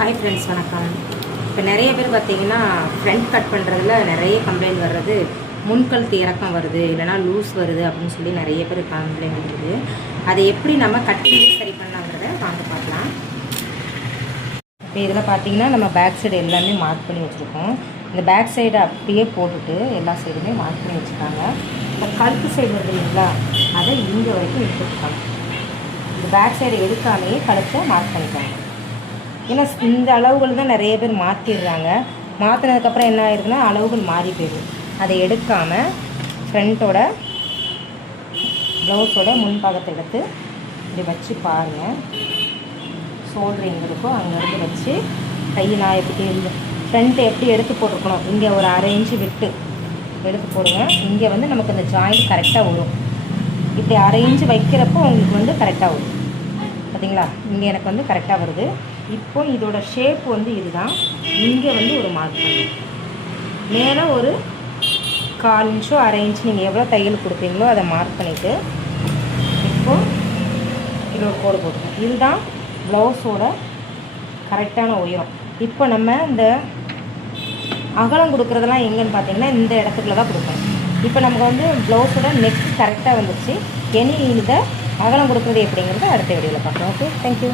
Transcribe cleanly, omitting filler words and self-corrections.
Hi friends, வணக்கம். இப்போ நிறைய பேர் பார்த்தீங்கன்னா ஃப்ரண்ட் கட் பண்ணுறதுல நிறைய கம்ப்ளைண்ட் வர்றது, முன்கழுத்து இறக்கம் வருது, இல்லைனா லூஸ் வருது அப்படின்னு சொல்லி நிறைய பேர் கம்ப்ளைண்ட் இருக்குது. அதை எப்படி நம்ம கட்டிங் சரி பண்ணலாங்கிறத வாங்க பார்க்கலாம். இப்போ இதில் பார்த்தீங்கன்னா நம்ம பேக் சைடு எல்லாமே மார்க் பண்ணி வச்சுருக்கோம். இந்த பேக் சைடு அப்படியே போட்டுட்டு எல்லா சைடுமே மார்க் பண்ணி வச்சுருக்காங்க. இந்த கழுத்து சைடு வருது இல்லைங்களா, அதை இங்கே வரைக்கும் எடுத்துருக்காங்க. இந்த பேக் சைடு எடுக்காமையே கழுத்தை மார்க் பண்ணிட்டாங்க. ஏன்னா இந்த அளவுகள் தான் நிறைய பேர் மாற்றிடுறாங்க. மாற்றினதுக்கப்புறம் என்ன ஆயிருக்குன்னா அளவுகள் மாறி போயிடும். அதை எடுக்காமல் ஃப்ரண்ட்டோட ப்ளவுஸோட முன்பாகத்தை எடுத்து இப்படி வச்சு பாருங்கள். ஷோல்டர் எங்கே இருக்கோ அங்கேருந்து வச்சு கையை நான் எப்படி ஃப்ரண்ட்டை எப்படி எடுத்து போட்டிருக்கணும், இங்கே ஒரு 1/2 இன்ச்சு விட்டு எடுத்து போடுங்க. இங்கே வந்து நமக்கு இந்த ஜாயிண்ட் கரெக்டாக வரும். இப்படி 1/2 இன்ச்சு வைக்கிறப்போ உங்களுக்கு வந்து கரெக்டாக வரும். பார்த்தீங்களா, இங்கே எனக்கு வந்து கரெக்டாக வருது. இப்போ இதோட ஷேப் வந்து இதுதான். இங்கே வந்து ஒரு மார்க் பண்ணி மேலே ஒரு 1/4 இன்ச்சோ 1/2 இன்ச்சு நீங்கள் எவ்வளோ தையல் கொடுப்பீங்களோ அதை மார்க் பண்ணிவிட்டு இப்போது இது ஒரு கோடு போட்டுருக்கோம். இதுதான் ப்ளவுஸோட கரெக்டான உயரம். இப்போ நம்ம இந்த அகலம் கொடுக்குறதெல்லாம் எங்கேன்னு பார்த்தீங்கன்னா இந்த இடத்துக்குள்ள தான் கொடுக்கணும். இப்போ நமக்கு வந்து ப்ளவுஸோட நெக் கரெக்டாக வந்துடுச்சு. இனி இதை அகலம் கொடுக்குறது எப்படிங்கிறத அடுத்த வீடியோவில் பார்க்கலாம். Okay, thank you.